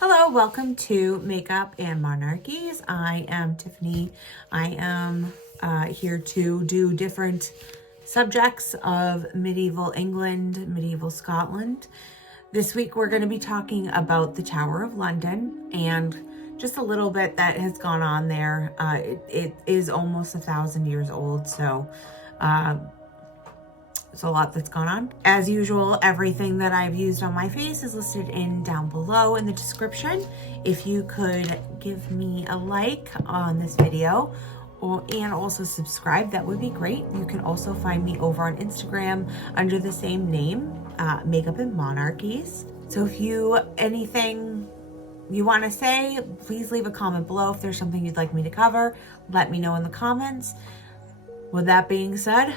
Hello, welcome to Makeup and Monarchies. I am Tiffany. I am here to do different subjects of medieval England, medieval Scotland. This week we're going to be talking about the Tower of London and just a little bit that has gone on there. It is almost 1,000 years old, so there's a lot that's gone on. As usual, everything that I've used on my face is listed down below in the description. If you could give me a like on this video and also subscribe, that would be great. You can also find me over on Instagram under the same name, Makeup and Monarchies. So if anything you want to say, please leave a comment below. If there's something you'd like me to cover, let me know in the comments. With that being said,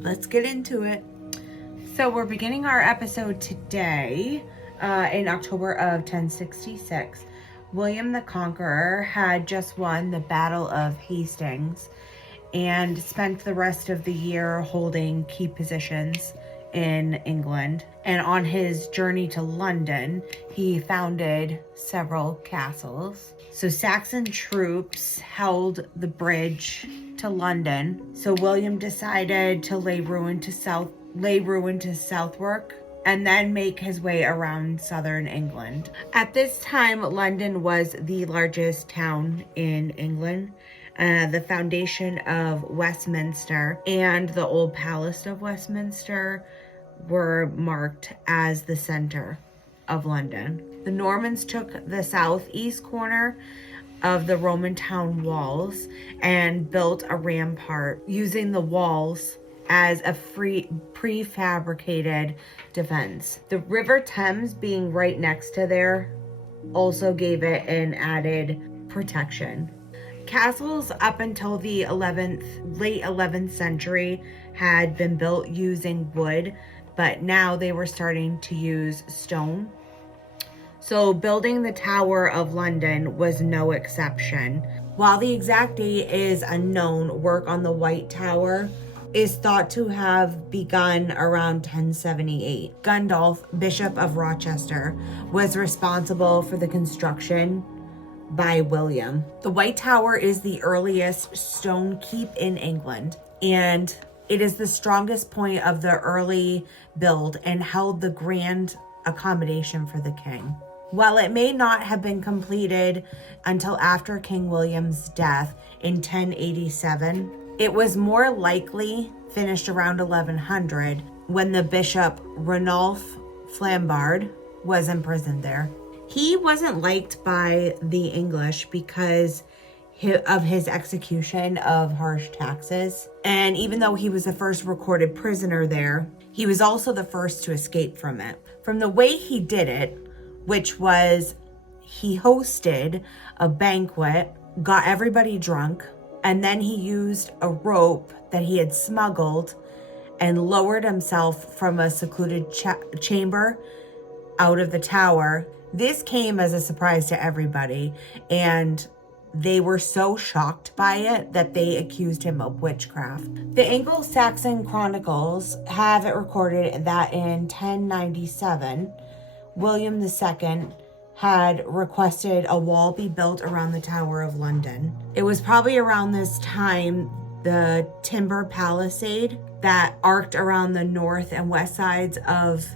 let's get into it. So we're beginning our episode today in October of 1066. William the Conqueror had just won the Battle of Hastings and spent the rest of the year holding key positions in England. And on his journey to London, he founded several castles. So Saxon troops held the bridge to London. So William decided to lay ruin to Southwark and then make his way around southern England. At this time, London was the largest town in England. The foundation of Westminster and the Old Palace of Westminster were marked as the center of London. The Normans took the southeast corner of the Roman town walls and built a rampart using the walls as a prefabricated defense. The River Thames being right next to there also gave it an added protection. Castles up until the late 11th century had been built using wood, but now they were starting to use stone. So building the Tower of London was no exception. While the exact date is unknown, work on the White Tower is thought to have begun around 1078. Gundulf, Bishop of Rochester, was responsible for the construction by William. The White Tower is the earliest stone keep in England, and it is the strongest point of the early build and held the grand accommodation for the king. While it may not have been completed until after King William's death in 1087, it was more likely finished around 1100 when the Bishop Ranulph Flambard was imprisoned there. He wasn't liked by the English because of his execution of harsh taxes. And even though he was the first recorded prisoner there, he was also the first to escape from it. From the way he did it, which was he hosted a banquet, got everybody drunk, and then he used a rope that he had smuggled and lowered himself from a secluded chamber out of the tower. This came as a surprise to everybody, and they were so shocked by it that they accused him of witchcraft. The Anglo-Saxon chronicles have it recorded that in 1097, William II had requested a wall be built around the Tower of London. It was probably around this time the timber palisade that arced around the north and west sides of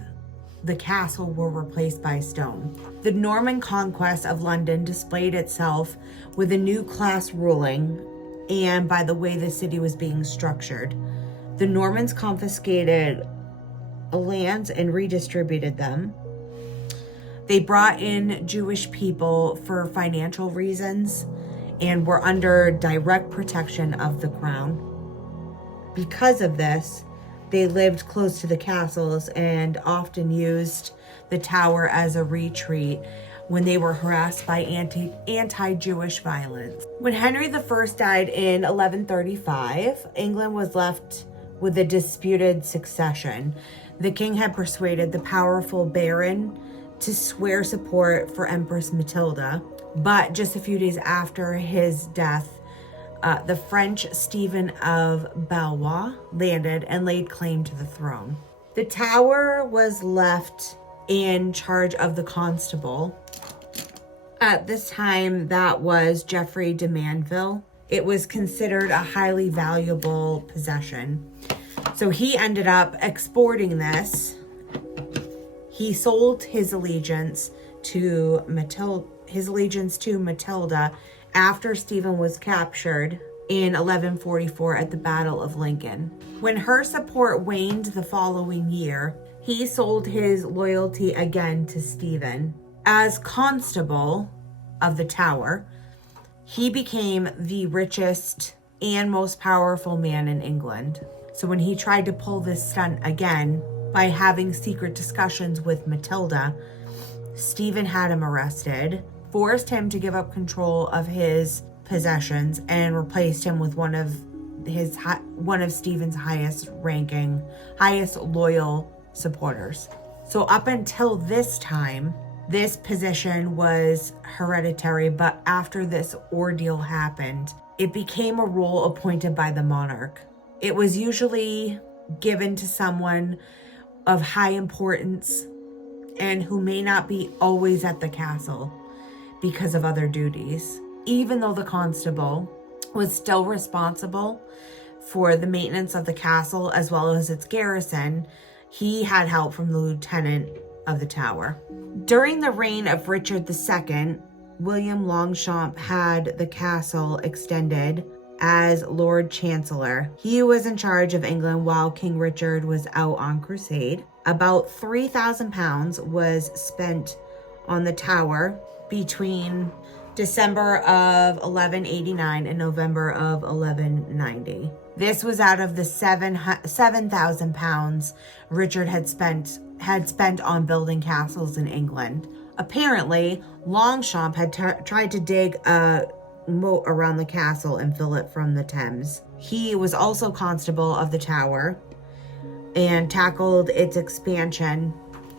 the castle were replaced by stone. The Norman conquest of London displayed itself with a new class ruling and by the way the city was being structured. The Normans confiscated lands and redistributed them. They brought in Jewish people for financial reasons and were under direct protection of the crown. Because of this, they lived close to the castles and often used the tower as a retreat when they were harassed by anti-Jewish violence. When Henry I died in 1135, England was left with a disputed succession. The king had persuaded the powerful baron to swear support for Empress Matilda, but just a few days after his death, the French Stephen of Valois landed and laid claim to the throne. The tower was left in charge of the constable, At this time, that was Geoffrey de Manville. It was considered a highly valuable possession. So he ended up exporting this. He sold his allegiance to Matilda after Stephen was captured in 1144 at the Battle of Lincoln. When her support waned the following year, he sold his loyalty again to Stephen. As constable of the Tower, he became the richest and most powerful man in England. So when he tried to pull this stunt again by having secret discussions with Matilda, Stephen had him arrested, forced him to give up control of his possessions, and replaced him with one of Stephen's highest loyal supporters. So up until this time, this position was hereditary, but after this ordeal happened, it became a role appointed by the monarch. It was usually given to someone of high importance and who may not be always at the castle because of other duties. Even though the constable was still responsible for the maintenance of the castle as well as its garrison, he had help from the lieutenant of the Tower. During the reign of Richard II, William Longchamp had the castle extended as Lord Chancellor. He was in charge of England while King Richard was out on crusade. About £3,000 was spent on the Tower between December of 1189 and November of 1190. This was out of the £7,000 Richard had spent on building castles in England. Apparently, Longchamp had tried to dig a moat around the castle and fill it from the Thames. He was also constable of the Tower and tackled its expansion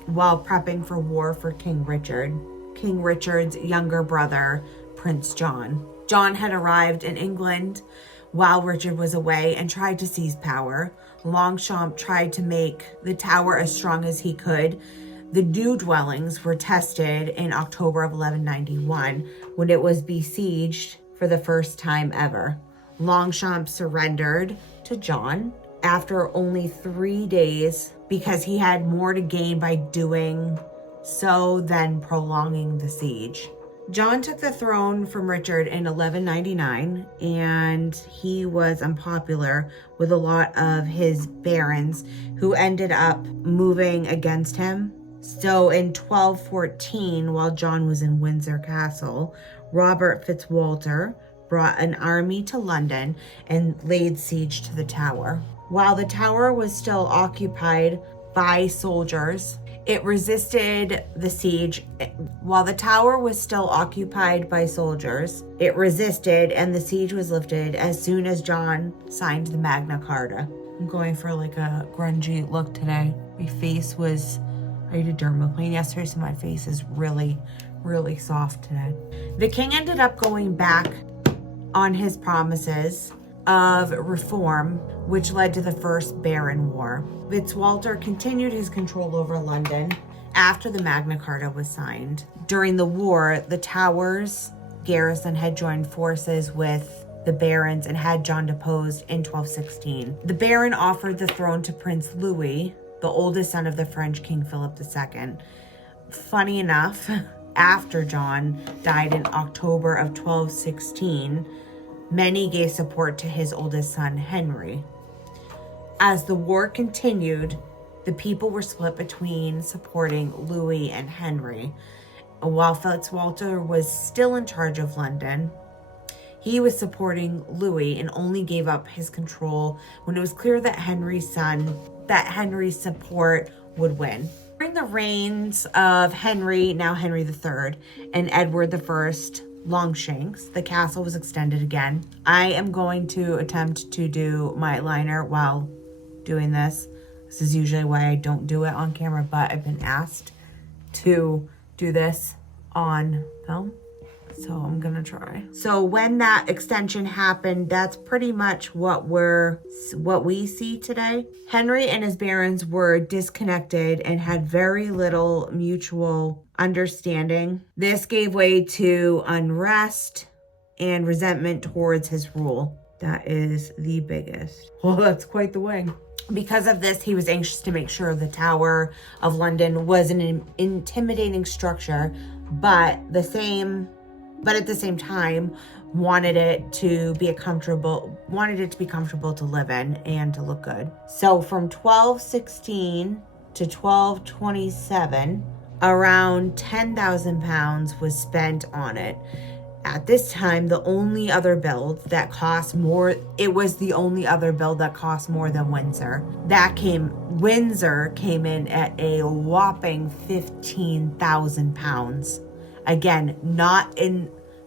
while prepping for war for King Richard's younger brother, Prince John. John had arrived in England while Richard was away and tried to seize power. Longchamp tried to make the Tower as strong as he could. The new dwellings were tested in October of 1191 when it was besieged for the first time ever. Longchamp surrendered to John after only 3 days because he had more to gain by doing so than prolonging the siege. John took the throne from Richard in 1199, and he was unpopular with a lot of his barons who ended up moving against him. So in 1214, while John was in Windsor Castle, Robert Fitzwalter brought an army to London and laid siege to the Tower. While the Tower was still occupied by soldiers, it resisted the siege. While the Tower was still occupied by soldiers, it resisted, and the siege was lifted as soon as John signed the Magna Carta. I'm going for like a grungy look today. My face was, I did a dermaplane yesterday, so my face is really, really soft today. The king ended up going back on his promises of reform, which led to the First Baron War. Fitzwalter continued his control over London after the Magna Carta was signed. During the war, the Tower's garrison had joined forces with the barons and had John deposed in 1216. The baron offered the throne to Prince Louis, the oldest son of the French King Philip II. Funny enough, after John died in October of 1216, many gave support to his oldest son, Henry. As the war continued, the people were split between supporting Louis and Henry. While Fitzwalter was still in charge of London, he was supporting Louis and only gave up his control when it was clear that Henry's support would win. During the reigns of Henry, now Henry III, and Edward I Longshanks, the castle was extended again. I am going to attempt to do my liner while doing this. This is usually why I don't do it on camera, but I've been asked to do this on film, so I'm gonna try. So when that extension happened, that's pretty much what we see today. Henry and his barons were disconnected and had very little mutual understanding. This gave way to unrest and resentment towards his rule. That is the biggest. Well, that's quite the wing. Because of this, he was anxious to make sure the Tower of London was an intimidating structure, but at the same time, wanted it to be comfortable to live in and to look good. So from 1216 to 1227, around 10,000 pounds was spent on it. At this time, the only other build that cost more, it was the only other build that cost more than Windsor. Windsor came in at a whopping 15,000 pounds. Again,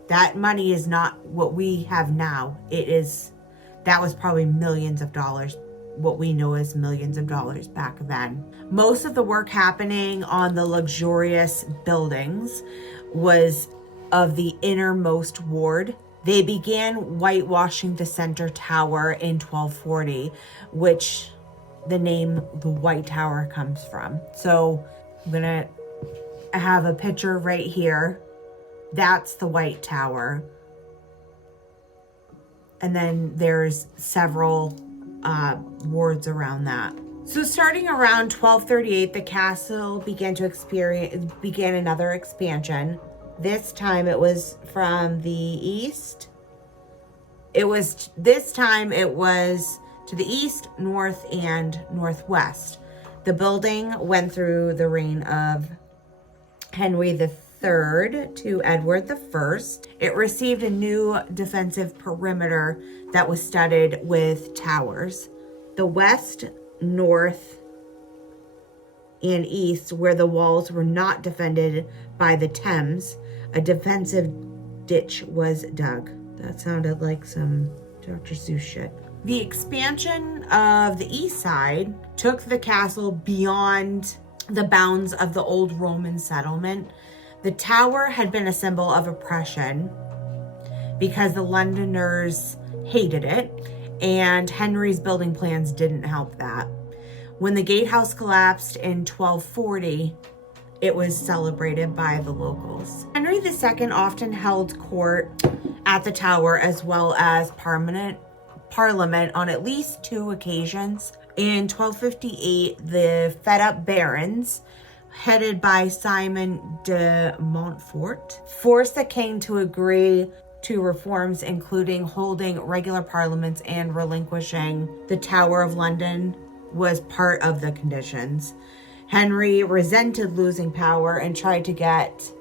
that money is not what we have now. That was probably millions of dollars. What we know as millions of dollars back then. Most of the work happening on the luxurious buildings was of the innermost ward. They began whitewashing the center tower in 1240, which the name the White Tower comes from. So I'm gonna have a picture right here. That's the White Tower. And then there's several wards around that. So starting around 1238, the castle began another expansion. This time it was from the east. This time it was to the east, north, and northwest. The building went through the reign of Henry III to Edward I. It received a new defensive perimeter that was studded with towers. The west, north, and east, where the walls were not defended by the Thames, a defensive ditch was dug. That sounded like some Dr. Seuss shit. The expansion of the east side took the castle beyond the bounds of the old Roman settlement. The tower had been a symbol of oppression because the Londoners hated it, and Henry's building plans didn't help that. When the gatehouse collapsed in 1240, it was celebrated by the locals. Henry II often held court at the tower as well as parliament on at least 2 occasions. In 1258, the fed-up barons, headed by Simon de Montfort, forced the king to agree to reforms, including holding regular parliaments and relinquishing the Tower of London was part of the conditions. Henry resented losing power and tried to get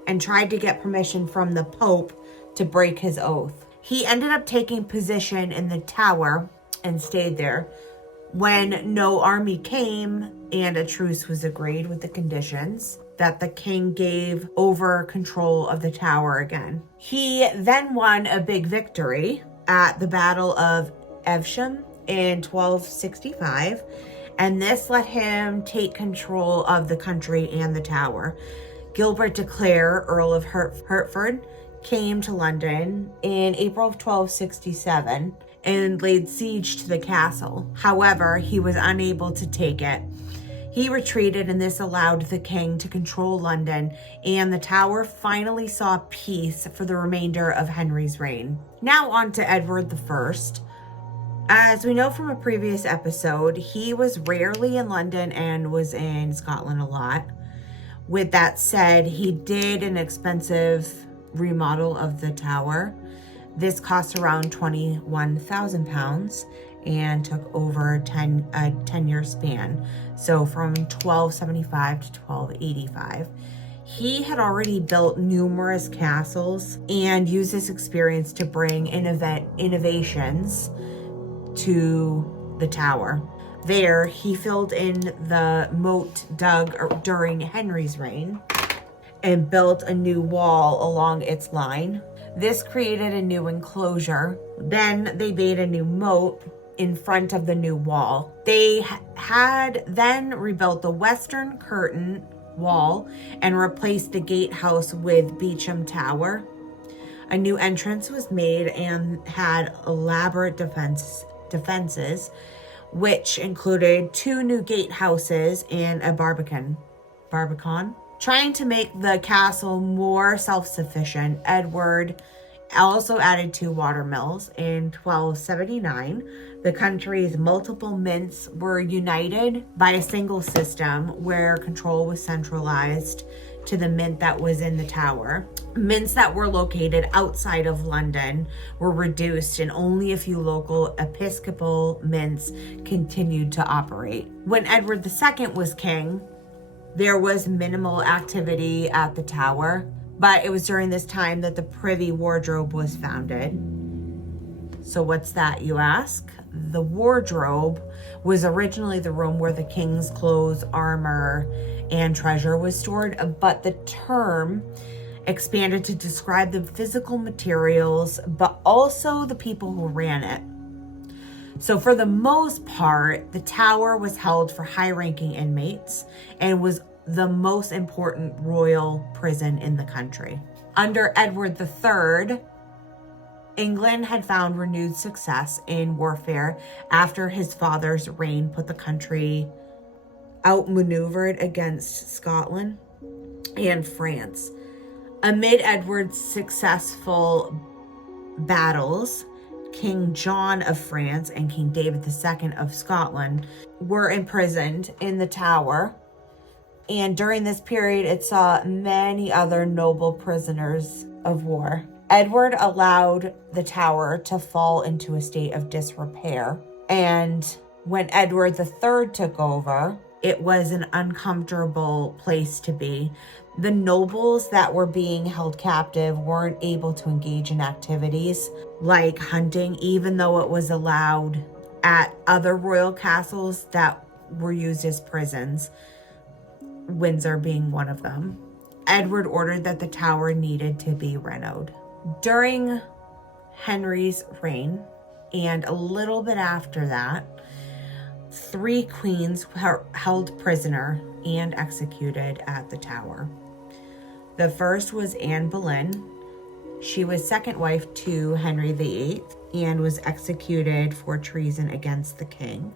permission from the Pope to break his oath. He ended up taking position in the tower and stayed there. When no army came and a truce was agreed with the conditions, that the king gave over control of the tower again. He then won a big victory at the Battle of Evesham in 1265, and this let him take control of the country and the tower. Gilbert de Clare, Earl of Hertford, came to London in April of 1267 and laid siege to the castle. However, he was unable to take it. He retreated, and this allowed the king to control London, and the tower finally saw peace for the remainder of Henry's reign. Now on to Edward I. As we know from a previous episode, he was rarely in London and was in Scotland a lot. With that said, he did an expensive remodel of the tower. This cost around £21,000 and took over a 10-year span. So from 1275 to 1285. He had already built numerous castles and used this experience to bring innovations to the tower. There, he filled in the moat dug during Henry's reign and built a new wall along its line. This created a new enclosure. Then they made a new moat in front of the new wall. They had then rebuilt the western curtain wall and replaced the gatehouse with Beauchamp Tower. A new entrance was made and had elaborate defenses, which included 2 new gatehouses and a barbican. Trying to make the castle more self-sufficient, Edward also added 2 water mills. In 1279, the country's multiple mints were united by a single system where control was centralized to the mint that was in the tower. Mints that were located outside of London were reduced, and only a few local episcopal mints continued to operate. When Edward II was king, there was minimal activity at the tower, but it was during this time that the Privy Wardrobe was founded. So what's that, you ask? The wardrobe was originally the room where the king's clothes, armor, and treasure was stored, but the term expanded to describe the physical materials, but also the people who ran it. So for the most part, the tower was held for high-ranking inmates and was the most important royal prison in the country. Under Edward III, England had found renewed success in warfare after his father's reign put the country outmaneuvered against Scotland and France. Amid Edward's successful battles, King John of France and King David II of Scotland were imprisoned in the tower. And during this period, it saw many other noble prisoners of war. Edward allowed the tower to fall into a state of disrepair. And when Edward III took over, it was an uncomfortable place to be. The nobles that were being held captive weren't able to engage in activities like hunting, even though it was allowed at other royal castles that were used as prisons, Windsor being one of them. Edward ordered that the tower needed to be renovated. During Henry's reign, and a little bit after that, 3 queens were held prisoner and executed at the tower. The first was Anne Boleyn. She was second wife to Henry VIII and was executed for treason against the king.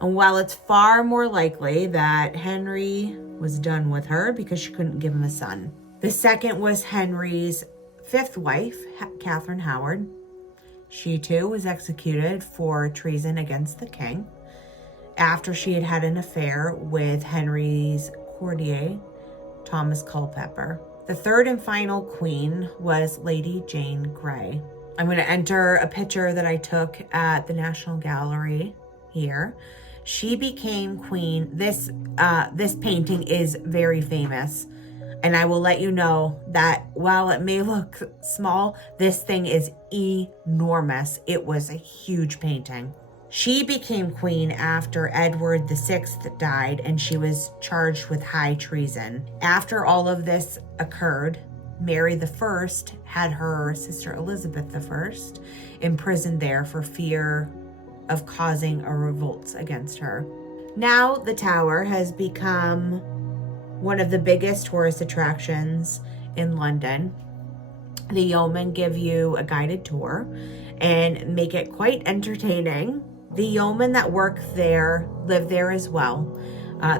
And while it's far more likely that Henry was done with her because she couldn't give him a son. The second was Henry's 5th wife, Catherine Howard. She too was executed for treason against the king after she had had an affair with Henry's courtier, Thomas Culpeper. The third and final queen was Lady Jane Grey. I'm going to enter a picture that I took at the National Gallery here. She became queen. This painting is very famous. And I will let you know that while it may look small, this thing is enormous. It was a huge painting. She became queen after Edward VI died, and she was charged with high treason. After all of this occurred, Mary I had her sister Elizabeth I imprisoned there for fear of causing a revolt against her. Now the tower has become one of the biggest tourist attractions in London. The yeomen give you a guided tour and make it quite entertaining. The yeomen that work there live there as well.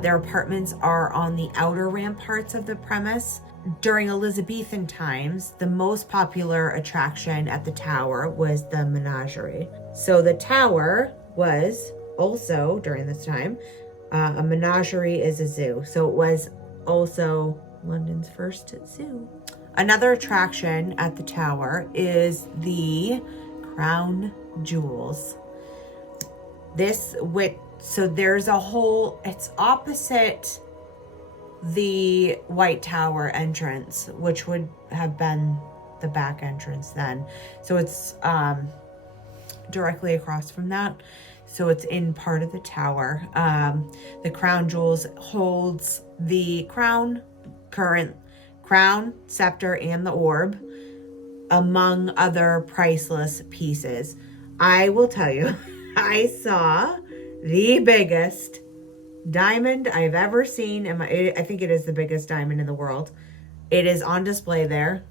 Their apartments are on the outer ramparts of the premise. During Elizabethan times, the most popular attraction at the tower was the menagerie. So the tower was also, during this time, a menagerie is a zoo. So it was also London's first zoo. Another attraction at the tower is the crown jewels. So there's a whole, it's opposite the White Tower entrance, which would have been the back entrance then. So it's directly across from that. So it's in part of the tower. The crown jewels holds the crown, current crown, scepter, and the orb, among other priceless pieces. I will tell you, I saw the biggest diamond I've ever seen. I think it is the biggest diamond in the world. It is on display there.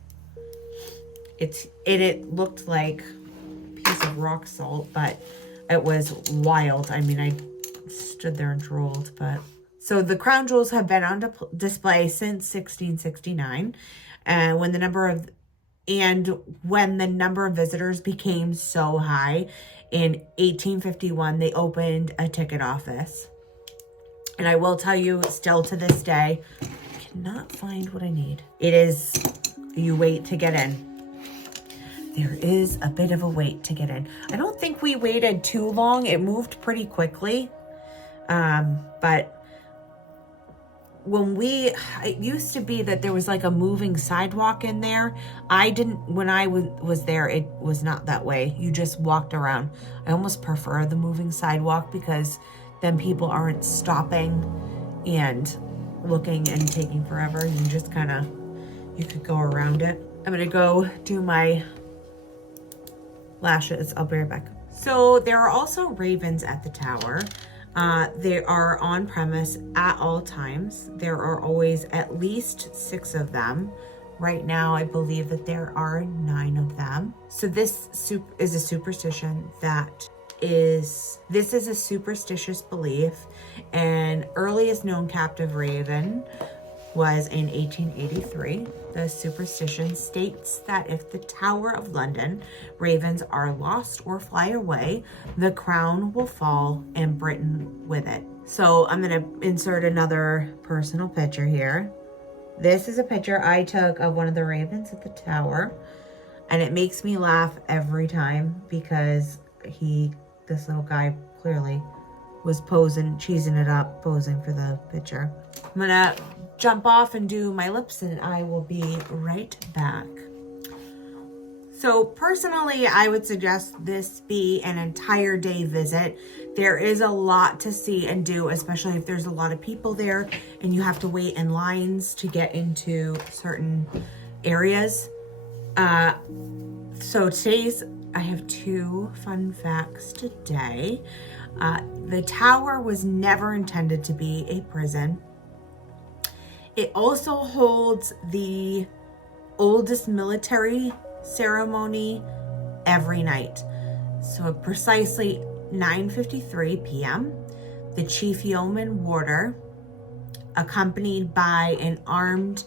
It looked like a piece of rock salt, but it was wild. I mean, I stood there and drooled, but So the crown jewels have been on display since 1669, and when the number of visitors became so high in 1851, they opened a ticket office. And I will tell you, still to this day, I cannot find what I need. It is, you wait to get in. There is a bit of a wait to get in. I don't think we waited too long. It moved pretty quickly. But it used to be that there was like a moving sidewalk in there. When I was there, it was not that way. You just walked around. I almost prefer the moving sidewalk because then people aren't stopping and looking and taking forever. You just you could go around it. I'm gonna go do my lashes. I'll be right back. So there are also ravens at the tower. They are on premise at all times. There are always at least 6 of them. Right now, I believe that there are 9 of them. So this is a superstition this is a superstitious belief. And earliest known captive raven was in 1883. The superstition states that if the Tower of London ravens are lost or fly away, the crown will fall and Britain with it. So I'm gonna insert another personal picture here. This is a picture I took of one of the ravens at the tower, and it makes me laugh every time because this little guy clearly was posing, cheesing it up, posing for the picture. I'm gonna jump off and do my lips and I will be right back. So personally, I would suggest this be an entire day visit. There is a lot to see and do, especially if there's a lot of people there and you have to wait in lines to get into certain areas. So I have 2 fun facts today. The tower was never intended to be a prison. It also holds the oldest military ceremony every night. So at precisely 9:53 p.m., the chief yeoman warder, accompanied by an armed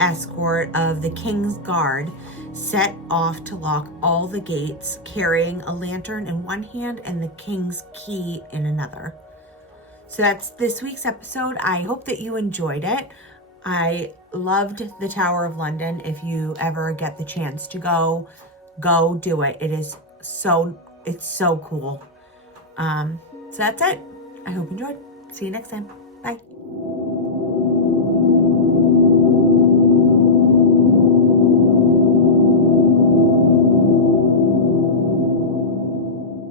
escort of the King's Guard, set off to lock all the gates, carrying a lantern in one hand and the King's key in another. So that's this week's episode. I hope that you enjoyed it. I loved the Tower of London. If you ever get the chance to go do it. It's so cool. So that's it. I hope you enjoyed. See you next time.